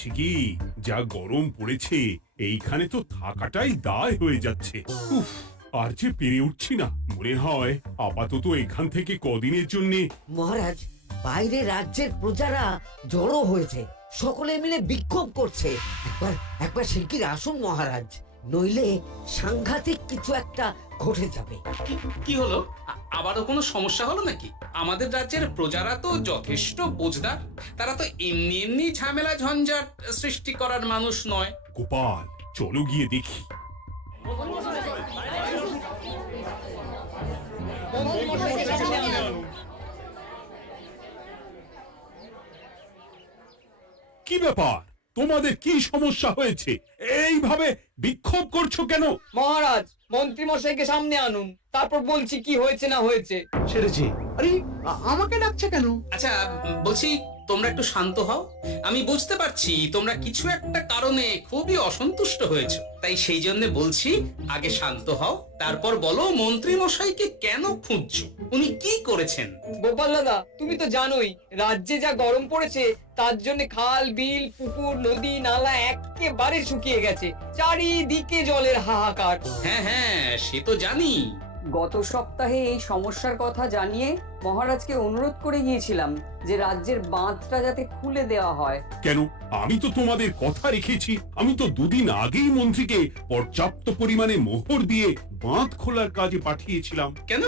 বলছি কি, যা গরম পড়েছে এইখানে তো থাকাটাই দায় হয়ে যাচ্ছে। উফ, আর যে পেরে উঠছি না। মনে হয় আপাতত এখান থেকে কদিনের জন্য। মহারাজ, বাইরে রাজ্যের প্রজারা জড়ো হয়েছে, সকলে মিলে বিক্ষোভ করছে। একবার একবার শিগগির আসুন মহারাজ, নইলে সাংঘাতিক কিছু একটা ঘটে যাবে। কি হলো? আবারও কোনো সমস্যা হলো নাকি? আমাদের রাজ্যের প্রজারা তো যথেষ্ট বোঝদার, তারা তো এমনি এমনি ঝামেলা ঝঞ্ঝাট সৃষ্টি করার মানুষ নয়। গোপাল, চলো গিয়ে দেখি। কি ব্যাপার, তোমাদের কি সমস্যা হয়েছে? এইভাবে বিক্ষোভ করছো কেন? মহারাজ, মন্ত্রী মশাইকে সামনে আনুন, তারপর বলছি কি হয়েছে না হয়েছে। সেরেছে। আরে আমাকে ডাকছে কেন? আচ্ছা, বলছি তোমরা একটু শান্ত হও। আমি বুঝতে পারছি তোমরা কিছু একটা কারণে খুবই অসন্তুষ্ট হয়েছো, তাই সেই জন্য বলছি আগে শান্ত হও, তারপর বলো মন্ত্রী মশাইকে কেন খুঁজছো, উনি কি করেছেন। গোপাল দাদা, তুমি তো জানোই রাজ্যে যা গরম পড়েছে, তার জন্য খাল বিল পুকুর নদী নালা একেবারে শুকিয়ে গেছে, চারিদিকে জলের হাহাকার। হ্যাঁ হ্যাঁ, সে তো জানি। গত সপ্তাহে এই সমস্যার কথা জানিয়ে মহারাজকে অনুরোধ করে গিয়েছিলাম যে রাজ্যের বাঁধটা যাতে খুলে দেওয়া হয়। কেন? আমি তো তোমাদের কথা রেখেছি। আমি তো দুদিন আগেই মন্ত্রীকে পর্যাপ্ত পরিমাণে মোহর দিয়ে বাঁধ খোলার কাজে পাঠিয়েছিলাম। কেন,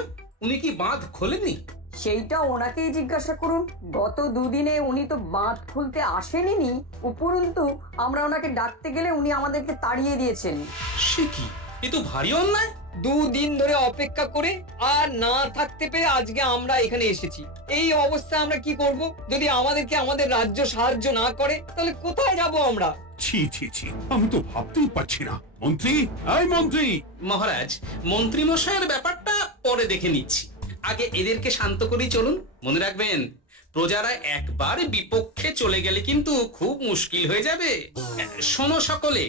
উনি কি বাঁধ খোলেননি? সেইটা ওনাকেই জিজ্ঞাসা করুন। গত দুদিনে উনি তো বাঁধ খুলতে আসেনি, উপরন্তু আমরা ওনাকে ডাকতে গেলে উনি আমাদেরকে তাড়িয়ে দিয়েছেন। সে কি, এ তো ভারী অন্যায়। দুদিন ধরে অপেক্ষা করে আর না থাকতে পেরে আজকে আমরা এখানে এসেছি। এই অবস্থা আমরা কি করব? যদি আমাদেরকে আমাদের রাজ্য সাহায্য না করে তাহলে কোথায় যাব আমরা? ছি ছি ছি, আমি তো ভাবতেই পারছি না। মন্ত্রী, এই মন্ত্রী! মহারাজ, মন্ত্রী মশাইয়ের ব্যাপারটা পরে দেখে নিচ্ছি, আগে এদেরকে শান্ত করেই চলুন। মনে রাখবেন, প্রজারা একবার বিপক্ষে চলে গেলে কিন্তু খুব মুশকিল হয়ে যাবে। শোনো সকলে,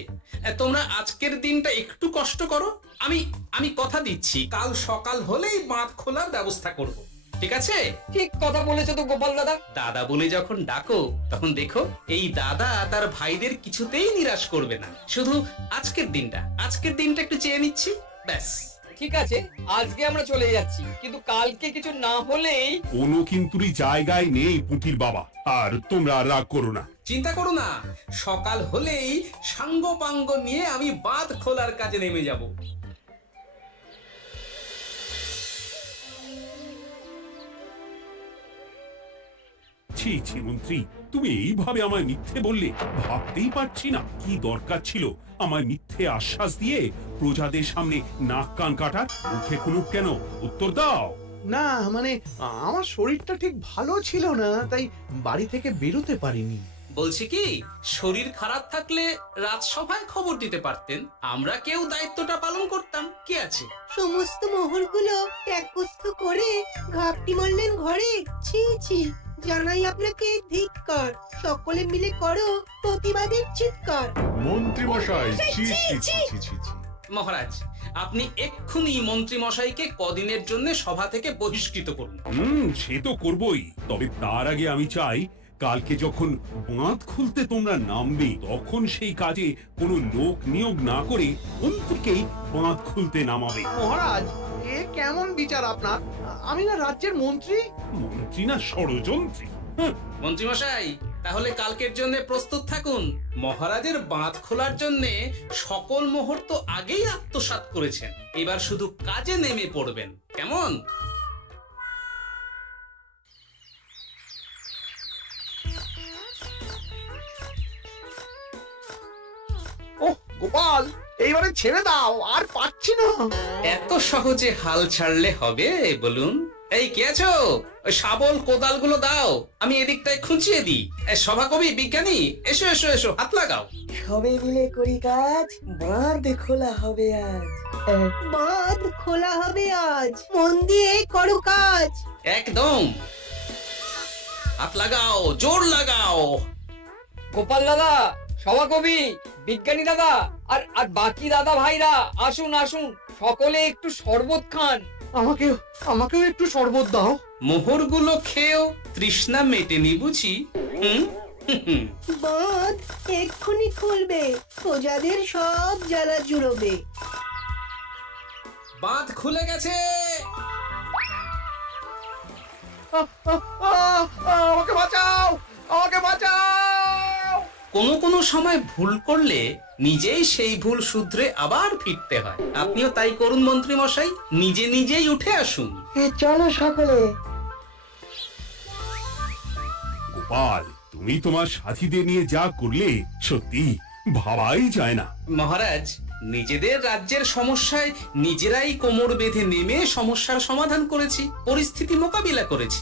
তোমরা আজকের দিনটা একটু কষ্ট করো। আমি কথা দিচ্ছি কাল সকাল হলেই বাঁধ খোলার ব্যবস্থা করব, ঠিক আছে? ঠিক কথা বলেছো তো গোপাল দাদা। দাদা বলে যখন ডাকো, তখন দেখো এই দাদা তার ভাইদের কিছুতেই নিরাশ করবে না। শুধু আজকের দিনটা একটু চেয়ে নিচ্ছি, ব্যাস। ঠিক আছে, আজকে আমরা চলে যাচ্ছি, কিন্তু কালকে কিছু না হলেই। কোনো কিন্তুরই জায়গায় নেই পুঁটির বাবা। আর তোমরা রাগ করো না। চিন্তা করো না, সকাল হলেই সাঙ্গ পাঙ্গ নিয়ে আমি বাঁধ খোলার কাজে নেমে যাব। ছি ছি মন্ত্রী, তুমি এইভাবে আমায় মিথ্যে বললে। ভাবতেই পারছি না কি দরকার ছিল আমায় মিথ্যে আশ্বাস দিয়ে প্রজাদের সামনে নাক কান কাটার। মুখে কুলুপ কেন? উত্তর দাও। না মানে আমার শরীরটা ঠিক ভালো ছিল না, তাই বাড়ি থেকে বেরোতে পারিনি। বলছি কি, শরীর খারাপ থাকলে রাজসভায় খবর দিতে পারতেন, আমরা কেউ দায়িত্বটা পালন করতাম, কি আছে? সমস্ত মোহরগুলো ত্যাগস্থ করে ঘাপটি মারলেন ঘরে। ছি ছি, জানাই আপনাকে ধিক্কার। সকলে মিলে করো প্রতিবাদের চিৎকার। মন্ত্রী মশাই, ছি ছি ছি ছি ছি। মহারাজ, আপনি এক্ষুনি মন্ত্রী মশাইকে কদিনের জন্য সভা থেকে বহিষ্কৃত করুন। সে তো করবই। তবে তার আগে আমি চাই কালকে যখন বাঁধ খুলতে তোমরা নামবে, তখন সেই কাজে কোনো লোক নিয়োগ না করে মন্ত্রীকেই বাঁধ খুলতে নামাবে। মহারাজ, এ কেমন বিচার আপনার? আমি না রাজ্যের মন্ত্রী। মন্ত্রী না ষড়যন্ত্রী। মন্ত্রী মশাই, তাহলে কালকের জন্য প্রস্তুত থাকুন। মহারাজের বাঁধ খোলার জন্য সকল মোহর তো আগেই আত্মসাৎ করেছেন, এবার শুধু কাজে নেমে পড়বেন, কেমন? ওহ গোপাল, এইবারে ছেড়ে দাও, আর পাচ্ছি না। এত সহজে হাল ছাড়লে হবে বলুন? এই কে আছো? ওই শাবল কোদাল গুলো দাও, আমি এদিকটায় খুঁচিয়ে দিই। সভাকবি, বিজ্ঞানী, এসো এসো এসো, হাত লাগাও। সবে মিলে করি কাজ, বাঁধ খোলা হবে আজ। বাঁধ খোলা হবে আজ, মন দিয়ে করো কাজ। একদম, হাত লাগাও, জোর লাগাও। গোপাল দাদা, সভাকবি, বিজ্ঞানী দাদা আর আর বাকি দাদা ভাইরা আসুন আসুন, সকলে একটু শরবত খান। আমাকেও একটু শরবত দাও। মোহরগুলো খেয়েও তৃষ্ণা মেটেনি বুঝি? হুম, বাঁধ এক্ষুনি খুলবে, প্রজাদের সব জ্বালা জুড়োবে। বাঁধ খুলে গেছে। আমাকে বাঁচাও, আমাকে বাঁচাও। কোনো সময় ভুল করলে নিজেই সেই ভুল শুধরে আবার ফিরতে হয়। আপনিও তাই করুন মন্ত্রী মশাই, নিজেই উঠে আসুন। চলো সকলে। গোপাল, তুমি তোমার সাথীদের নিয়ে যা করলে সত্যি ভাবাই যায় না। মহারাজ, নিজেদের রাজ্যের সমস্যায় নিজেরাই কোমর বেঁধে নেমে সমস্যার সমাধান করেছি, পরিস্থিতি মোকাবিলা করেছি।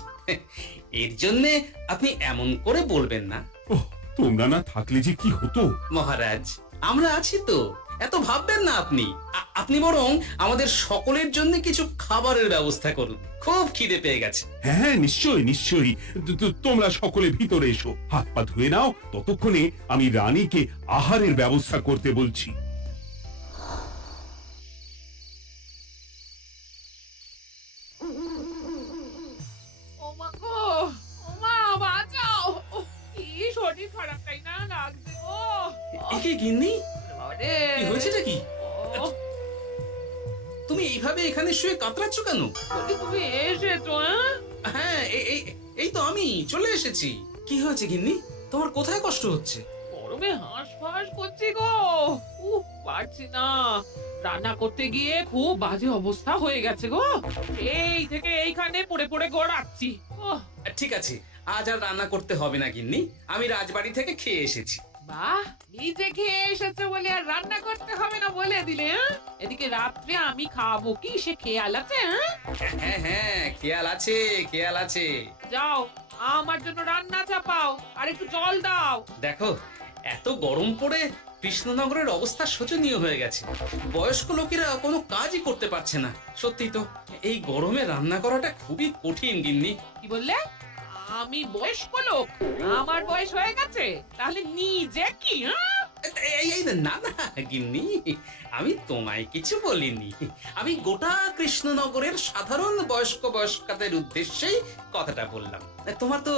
এর জন্য আপনি এমন করে বলবেন না। ওহ, তোমরা না থাকলে যে কি হতো। মহারাজ, আমরা আছি তো, এত ভাববেন না আপনি। আপনি বরং আমাদের সকলের জন্য কিছু খাবারের ব্যবস্থা করুন, খুব খিদে পেয়ে গেছে। হ্যাঁ, নিশ্চয়ই নিশ্চয়ই। তোমরা সকলে ভিতরে এসো, হাত পা ধুয়ে নাও। ততক্ষণে আমি রানীকে আহারের ব্যবস্থা করতে বলছি। ওমা গো, ওমা বাঁচাও, কি শরীর খারাপ তাই না লাগছে গো। একে গিন্নি, আরে কি হয়েছেটা কি? ও, তুমি এইভাবে এখানে শুয়ে কাতরাচ্ছ কেন? বলি তুমি এসেছো? হ্যাঁ, এই তো আমি চলে এসেছি। কি হয়েছে গিন্নি? তোমার কোথায় কষ্ট হচ্ছে? গরমে হাঁসফাঁস করছি গো, পারছি না। রান্না করতে গিয়ে খুব বাজে অবস্থা হয়ে গেছে গো, এই থেকে এইখানে পড়ে পড়ে গড়াচ্ছি। ঠিক আছে, আজ আর রান্না করতে হবে না গিন্নি, আমি রাজবাড়ি থেকে খেয়ে এসেছি। বাহ, নিজে খেয়ে এসেছো বলে আর রান্না করতে হবে না বলে দিলে, হ্যাঁ? এদিকে রাত্রে আমি খাবো কি সে খেয়াল আছে? হ্যাঁ, হ্যাঁ, খেয়াল আছে, খেয়াল আছে। যাও আমার জন্য রান্না চাপাও আর একটু জল দাও। দেখো, এত গরম পড়ে কৃষ্ণনগরের অবস্থা শোচনীয় হয়ে গেছে। বয়স্ক লোকেরা কোনো কাজই করতে পারছে না। সত্যি তো, এই গরমে রান্না করাটা খুবই কঠিন গিন্নি। কি বললে? আমি বয়স্ক লোক? আমার বয়স হয়ে গেছে, তাহলে নিজে কি? না না গিন্নি, আমি তোমায় কিছু বলিনি। আমি গোটা কৃষ্ণনগরের সাধারণ বয়স্কাদের উদ্দেশ্যেই কথাটা বললাম। তোমার তো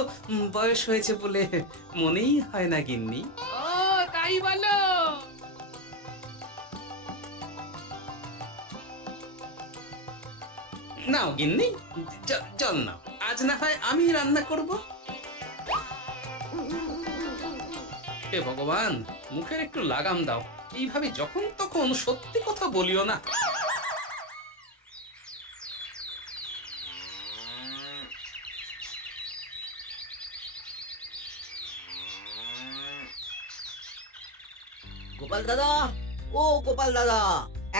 বয়স হয়েছে বলে মনেই হয় না গিন্নি। ও তাই বলো? নাও গিন্নি, জল নাও। আজ না হয় আমি রান্না করব। হে ভগবান, মুখের একটু লাগাম দাও। এইভাবে যখন তখন সত্যি কথা বলিও না। গোপাল দাদা, ও গোপাল দাদা,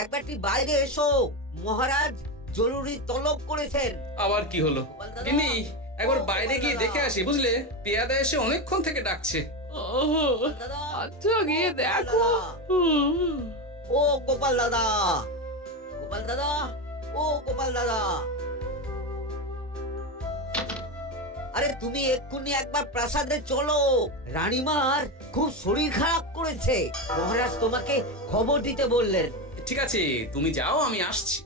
একবারটি বাইরে এসো। মহারাজ জরুরি তলব করেছেন। আবার কি হলো গোপাল দাদা, গিন্নি? একবার ও বাইরে গোপাল গিয়ে দাদা। দেখে আসি, বুঝলে? পেয়াদা এসে অনেকক্ষণ থেকে ডাকছে। গোপাল দাদা, আচ্ছা গিয়ে গোপাল দেখো। দাদা, ও গোপাল দাদা, গোপাল দাদা, ও গোপাল দাদা। আরে তুমি এক্ষুনি একবার প্রাসাদে চলো, রানীমার খুব শরীর খারাপ করেছে। মহারাজ তোমাকে খবর দিতে বললেন। ঠিক আছে, তুমি যাও, আমি আসছি।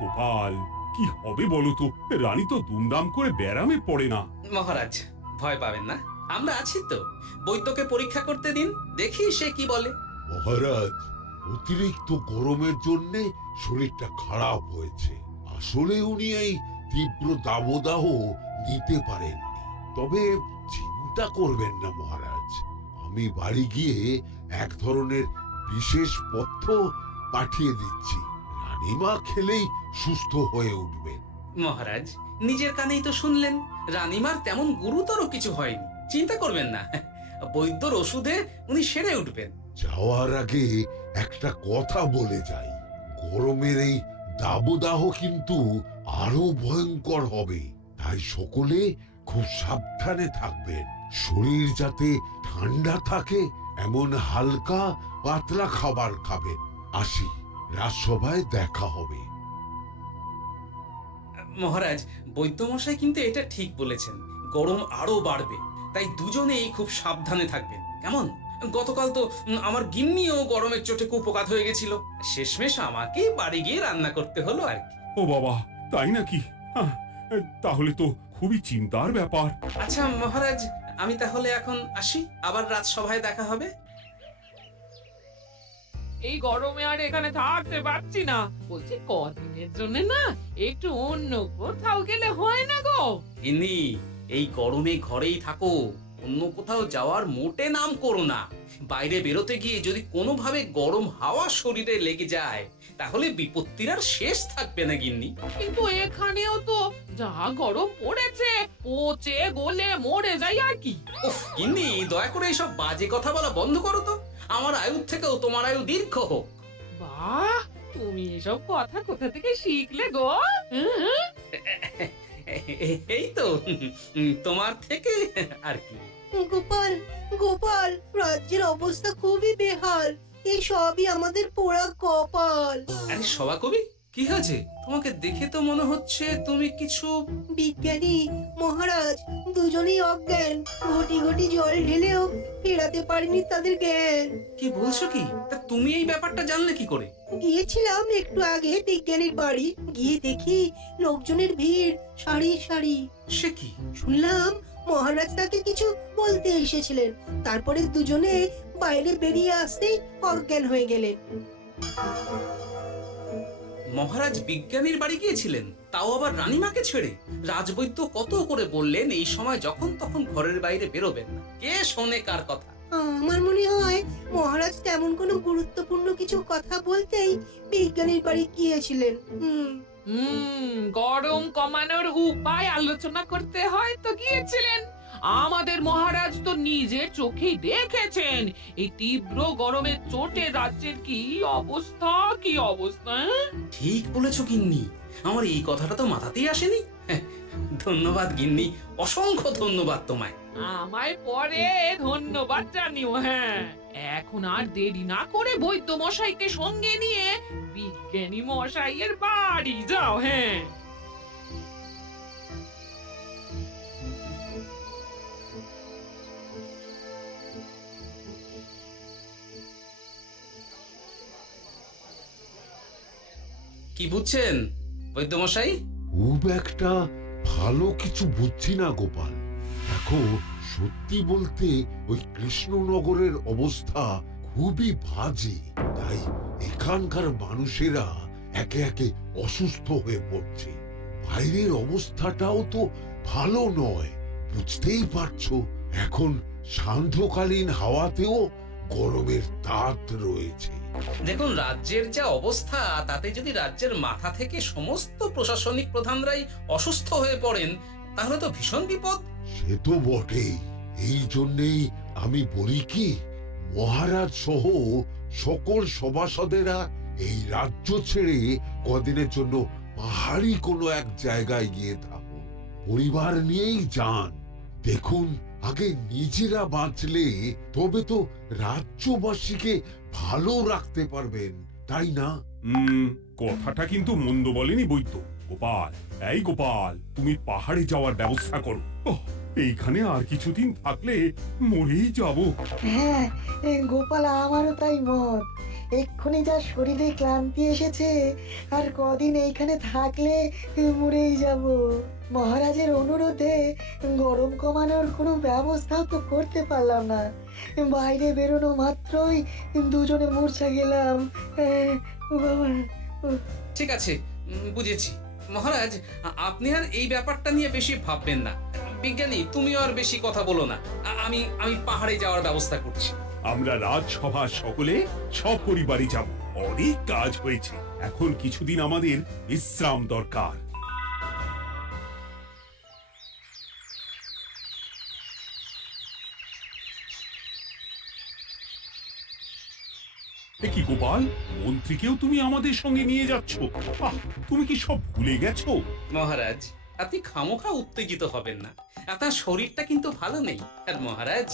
গোপাল, কি হবে বলো তো? রানী তো দুমদাম করে ব্যারামে পড়ে না। মহারাজ, ভয় পাবেন না, আমরা আছি তো। বৈদ্যকে পরীক্ষা করতে দিন, দেখি সে কি বলে। মহারাজ, অতিরিক্ত গরমের জন্য শরীরটা খারাপ হয়েছে। আসলে উনি এই তীব্র দাবদাহ নিতে পারেননি। তবে চিন্তা করবেন না মহারাজ, আমি বাড়ি গিয়ে এক ধরনের বিশেষ পথ্য পাঠিয়ে দিচ্ছি। রানীমা খেলেই সুস্থ হয়ে উঠবেন। মহারাজ, নিজের কানেই তো শুনলেন, রানীমার তেমন গুরুতর কিছু হয়নি, চিন্তা করবেন না। বৈদ্যর ওষুধে উনি সেরে উঠবেন। যাওয়ার আগে একটা কথা বলে যাই, গরমের এই দাবদাহ কিন্তু আরো ভয়ঙ্কর হবে। তাই সকলে খুব সাবধানে থাকবেন। শরীর যাতে ঠান্ডা থাকে এমন হালকা পাতলা খাবার খাবেন। আসি, রাজসভায় দেখা হবে। মহারাজ, বৈদ্যমশাই কিন্তু এটা ঠিক বলেছেন, গরম আরো বাড়বে। তাই দুজনেই খুব সাবধানে থাকবেন, কেমন? গতকাল তো আমার গিন্নিও গরমের চোটে কুপোকাত হয়ে গেছিল। শেষমেশ আমাকে বাড়ি গিয়ে রান্না করতে হলো আর কি। ও বাবা, তাই নাকি? আহ, তাহলে তো খুবই চিন্তার ব্যাপার। আচ্ছা মহারাজ, আমি তাহলে এখন আসি, আবার রাজসভায় দেখা হবে। এই গরমে আর এখানে থাকতে পারছি না। বলছি কদিনের জন্য না একটু অন্য কোথাও গেলে হয় না গো? গিন্নি, এই গরমে ঘরেই থাকো, অন্য কোথাও যাওয়ার মোটে নাম করো না। বাইরে বেরোতে গিয়ে যদি কোনোভাবে গরম হাওয়া শরীরে লেগে যায় তাহলে বিপত্তির আর শেষ থাকবে না গিন্নি। কিন্তু এখানেও তো যা গরম পড়েছে, পচে গলে মরে যাই আর কি। উফ গিন্নি, দয়া করে এইসব বাজে কথা বলা বন্ধ করো তো। আমার আয়ু থেকেও তোমার আয়ু দীর্ঘ হোক। বাহ, তুমি এসব কথা কোথা থেকে শিখলে গো? এই তো তোমার থেকে আর কি। গোপাল গোপাল, রাজ্যের অবস্থা খুবই বেহাল। এই সবই আমাদের পোড়া কপাল। আরে সভা কবি, কি হয়েছে? তোমাকে দেখে তো মনে হচ্ছে তুমি কিছু... বিজ্ঞানী মহারাজ দুজনেই অজ্ঞান। ঘটি ঘটি জল ঢেলেও ফেরাতে পারেনি তাদের জ্ঞান। কি বলছো কি? তা তুমি এই ব্যাপারটা জানলে কি করে? গিয়েছিলাম একটু আগে বিজ্ঞানীর বাড়ি, গিয়ে দেখি লোকজনের ভিড় সারি সারি। সে কি? শুনলাম মহারাজ তাকে কিছু বলতে এসেছিলেন, তারপরে দুজনে বাইরে বেরিয়ে আসতেই অজ্ঞান হয়ে গেলেন। মহারাজ বিজ্ঞানীর বাড়ি গিয়েছিলেন, তাও আবার রানীমাকে ছেড়ে? রাজবৈদ্য কত করে বললেন এই সময় যখন তখন ঘরের বাইরে বেরোবেন না। কে শোনে কার কথা? আমার মনে হয় মহারাজ তেমন কোনো গুরুত্বপূর্ণ কিছু কথা বলতেই বিজ্ঞানীর বাড়ি গিয়েছিলেন। গরম কমানোর উপায় আলোচনা করতে হয় তো গিয়েছিলেন। আমাদের মহারাজ তো নিজের চোখেই দেখেছেন এই তীব্র গরমের চোটে রাজ্যের কি অবস্থা, কি অবস্থা। ঠিক বলেছো গিন্নি, আমার এই কথাটা তো মাথাতেই আসেনি। ধন্যবাদ গিন্নি, অসংখ্য ধন্যবাদ তোমায়। আমায় পরে ধন্যবাদ জানিও। হ্যাঁ, এখন আর দেরি না করে বৈদ্য মশাইকে সঙ্গে নিয়ে বিজ্ঞানী মশাইয়ের বাড়ি যাও। হ্যাঁ, কি বুঝছেন বৈদ্যমশাই? খুব একটা ভালো কিছু বুঝছি না গোপাল। দেখো, সত্যি বলতে ওই কৃষ্ণনগরের অবস্থা খুবই বাজে। তাই এখানকার মানুষেরা একে একে অসুস্থ হয়ে পড়ছে। বাইরের অবস্থাটাও তো ভালো নয়, বুঝতেই পারছো। এখন সান্ধ্যকালীন হাওয়াতেও গরমের তাপ রয়েছে। দেখুন, রাজ্যের যা অবস্থা তাতে যদি রাজ্যের মাথা থেকে সমস্ত প্রশাসনিক প্রধানরাই অসুস্থ হয়ে পড়েন তাহলে তো ভীষণ বিপদ। সে তো বটেই। এই জন্যেই আমি বলি কি, মহারাজ সহ সকল সভাসদেরা এই রাজ্য ছেড়ে কদিনের জন্য পাহাড়ি কোনো এক জায়গায় গিয়ে থাকুন, পরিবার নিয়েই যান। দেখুন, আগে নিজেরা বাঁচলে তবে তো রাজ্যবাসীকে ভালো রাখতে পারবেন, তাই না? কথাটা কিন্তু মন্দ বলেনি বৈদ্য। গোপাল, এই গোপাল, তুমি পাহাড়ে যাওয়ার ব্যবস্থা করো। এইখানে আর কিছুদিন থাকলে মরেই যাব। হ্যাঁ গোপাল, আমারও তাই মত। এক্ষুনি যা শরীরে ক্লান্তি এসেছে, আর কদিন এইখানে থাকলে মরেই যাব। মহারাজের অনুরোধে গরম কমানোর কোনো ব্যবস্থাও তো করতে পারলাম না। বাইরে বেরোনো মাত্রই দুজনে মূর্ছা গেলাম। বাবা, ঠিক আছে, বুঝেছি। মহারাজ, আপনি আর এই ব্যাপারটা নিয়ে বেশি ভাববেন না। বিজ্ঞানী, তুমিও আর বেশি কথা বলো না। আমি পাহাড়ে যাওয়ার ব্যবস্থা করছি। আমরা রাজসভা সকলে সপরিবারে যাব। অনেক কাজ হয়েছে, এখন কিছুদিন আমাদের বিশ্রাম দরকার। কি গোপাল, মন্ত্রীকেও তুমি আমাদের সঙ্গে নিয়ে যাচ্ছ? তুমি কি সব ভুলে গেছো? মহারাজ, আপনি খামোখা উত্তেজিত হবেন না। আপনার শরীরটা কিন্তু ভালো নেই। আর মহারাজ,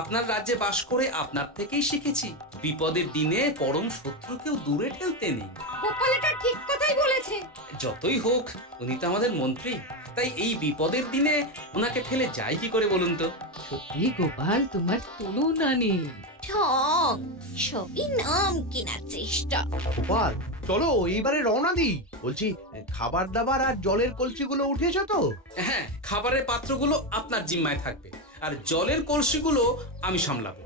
আপনার রাজ্যে বাস করে আপনার থেকেই শিখেছি বিপদের দিনে পরম শত্রুকেও দূরে ঠেলতে নেই। গোপাল এটা ঠিক কথাই বলেছে। যতই হোক উনি তো আমাদের মন্ত্রী, তাই এই বিপদের দিনে ওনাকে ফেলে যায় কি করে বলুন তো? সত্যি গোপাল, তোমার তুলনা নেই। ঠক সবই নাম কেনার চেষ্টা। গোপাল চলো এইবারে রওনা দিই। বলছি খাবার দাবার আর জলের কলসিগুলো উঠেছো তো? হ্যাঁ, খাবারের পাত্রগুলো আপনার জিম্মায় থাকবে, আর জলের কলসিগুলো আমি সামলাবো।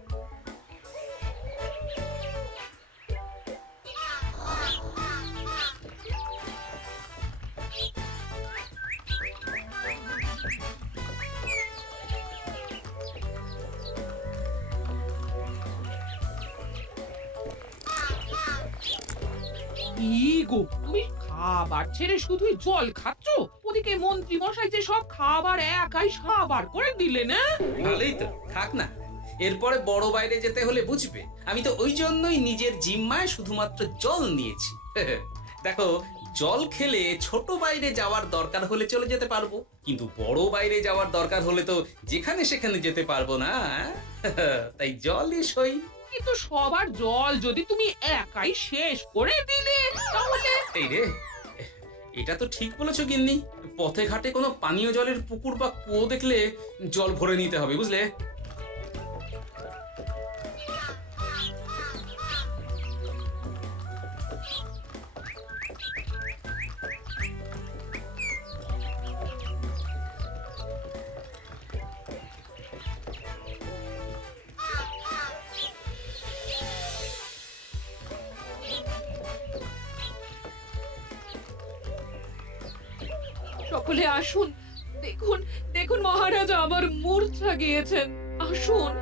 কি গো, তুমি খাবার ছেড়ে শুধুই জল খাচ্ছ? ওদিকে মন্ত্রী মশাই যে সব খাবার একাই সাবার করে দিলেন। না ভালোই তো, থাক না। এরপরে বড় বাইরে যেতে হলে বুঝবে, আমি তো ওই জন্যই নিজের জিম্মায় শুধুমাত্র জল নিয়েছি। দেখো, জল খেলে ছোট বাইরে যাওয়ার দরকার হলে চলে যেতে পারবো, কিন্তু বড় বাইরে যাওয়ার দরকার হলে তো যেখানে সেখানে যেতে পারবো না। তাই জলই সই। কিন্তু সবার জল যদি তুমি একাই শেষ করে দিলে তাহলে? এই রে, এটা তো ঠিক বলেছো গিন্নি। পথে ঘাটে কোনো পানীয় জলের পুকুর বা কুয়ো দেখলে জল ভরে নিতে হবে, বুঝলে? সকলে আসুন, দেখুন দেখুন মহারাজ আবার মূর্ছা গিয়েছেন। আসুন।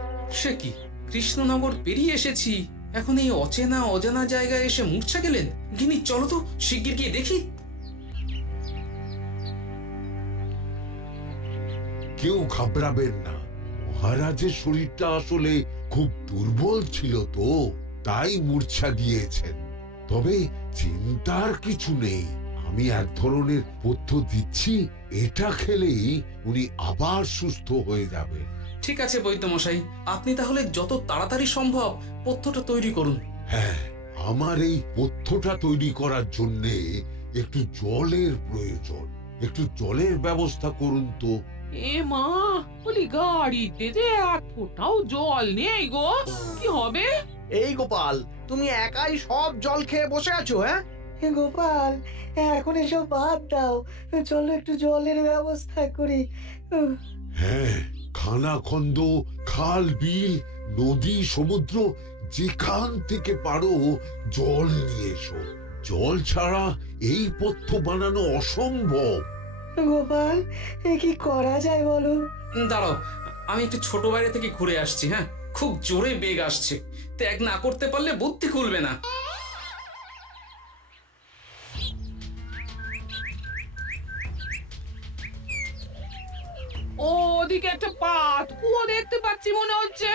সে কি, কৃষ্ণনগর পেরিয়ে এসেছি, এখন এই অচেনা অজানা জায়গায় এসে মূর্ছা গেলেন? গিনি চলো তো শিগগির গিয়ে দেখি। কেউ ঘাবড়াবেন না, মহারাজের শরীরটা আসলে খুব দুর্বল ছিল তো, তাই মূর্ছা গিয়েছেন। তবে চিন্তার কিছু নেই, আমি এক ধরনের পথ্য দিচ্ছি, এটা খেলেই উনি আবার সুস্থ হয়ে যাবেন। ঠিক আছে বৈদ্যমশাই, আপনি তাহলে যত তাড়াতাড়ি সম্ভব পথ্যটা তৈরি করুন। হ্যাঁ, আমার এই পথ্যটা তৈরি করার জন্য একটু জলের প্রয়োজন। একটু জলের ব্যবস্থা করুন তো। এ মা, বলি গাড়িতে যে এক ফোঁটাও জল নেই গো, কি হবে? এই গোপাল, তুমি একাই সব জল খেয়ে বসে আছো? হ্যাঁ গোপাল, এখন এসব বাদ দাও, চলো একটু জলের ব্যবস্থা করি। হ্যাঁ, খানাখন্দ, খাল, বিল, নদী, সমুদ্র, যেখান থেকে পারো জল নিয়ে এসো। জল ছাড়া এই পথ্য বানানো অসম্ভব। গোপাল, এ কি করা যায় বলো? দাঁড়াও, আমি একটু ছোট বাইরে থেকে ঘুরে আসছি। হ্যাঁ, খুব জোরে বেগ আসছে, ত্যাগ না করতে পারলে বুদ্ধি খুলবে না। ওদিকে একটা পাত কুয়ো দেখতে পাচ্ছি মনে হচ্ছে।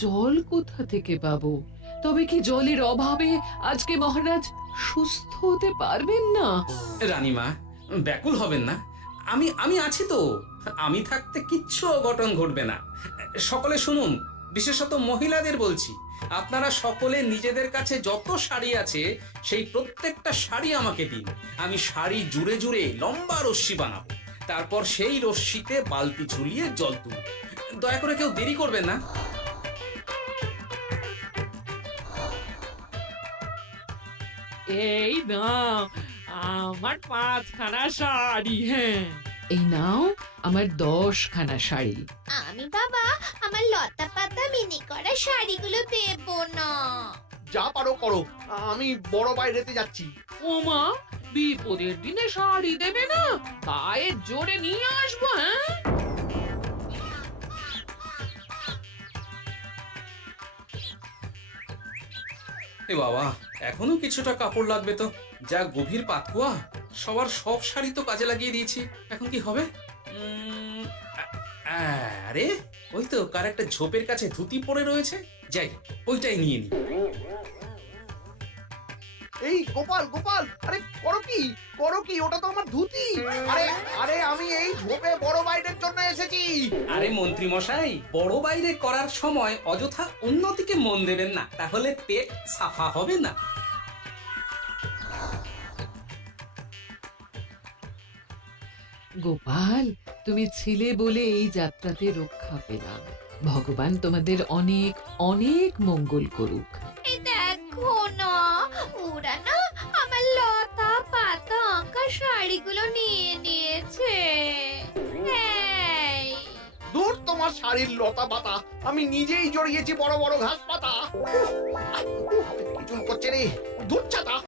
জল কোথা থেকে পাবো? তবে কি জলের অভাবে আজকে মহারাজ সুস্থ হতে পারবেন না? রানীমা, ব্যাকুল হবেন না, আমি আমি আছি তো। আমি থাকতে কিচ্ছু অঘটন ঘটবে না। সকলে শুনুন, বিশেষত মহিলাদের বলছি, আপনারা সকলে নিজেদের কাছে যত শাড়ি আছে সেই প্রত্যেকটা শাড়ি আমাকে দিন। আমি শাড়ি জুড়ে জুড়ে লম্বা রশ্মি বানাবো, তারপর সেই রশ্মিতে বালতি ঝুলিয়ে জল তুলব। দয়া করে কেউ দেরি করবেন না। এই নাও আমার 5খানা শাড়ি। হ্যাঁ, এই নাও আমার 10খানা শাড়ি। আমি বাবা আমার লতা পাতা মিনি করা শাড়িগুলো দেব না। যা পারো করো, আমি বড় বাইরেতে যাচ্ছি। ওমা, বিপদের দিনে শাড়ি দেবে না? গায়ের জোরে নিয়ে আসবো। হ্যাঁ, এ বাবা, এখনো কিছুটা কাপড় লাগবে তো। যা গভীর পাতকুয়া, সবার সব শাড়ি তো কাজে লাগিয়ে দিয়েছি, এখন কি হবে? আরে ওই তো কার একটা ঝোপের কাছে ধুতি পড়ে রয়েছে, যাই ওইটাই নিয়ে নি। এই গোপাল গোপাল, আরে করো কি, ওটা তো আমার ধুতি। আরে আরে আমি এই ঝোপে বড় বাইরের জন্য এসেছি। আরে মন্ত্রী মশাই, বড় বাইরে করার সময় অযথা অন্যদিকে মন দেবেন না, তাহলে পেট সাফা হবে না। গোপাল, তুমি ছিলে বলে এই যাত্রাতে রক্ষা পেলাম। ভগবান তোমাদের অনেক অনেক মঙ্গল করুক। এই দেখো না, ওরা না আমার লতা পাতা আঁকা শাড়িগুলো নিয়ে নিয়েছে। এই, দূর তোমার শাড়ির লতা পাতা, আমি নিজেই জড়িয়েছি বড় বড় ঘাস পাতা। চুল করছে রে, দূর ছাতা।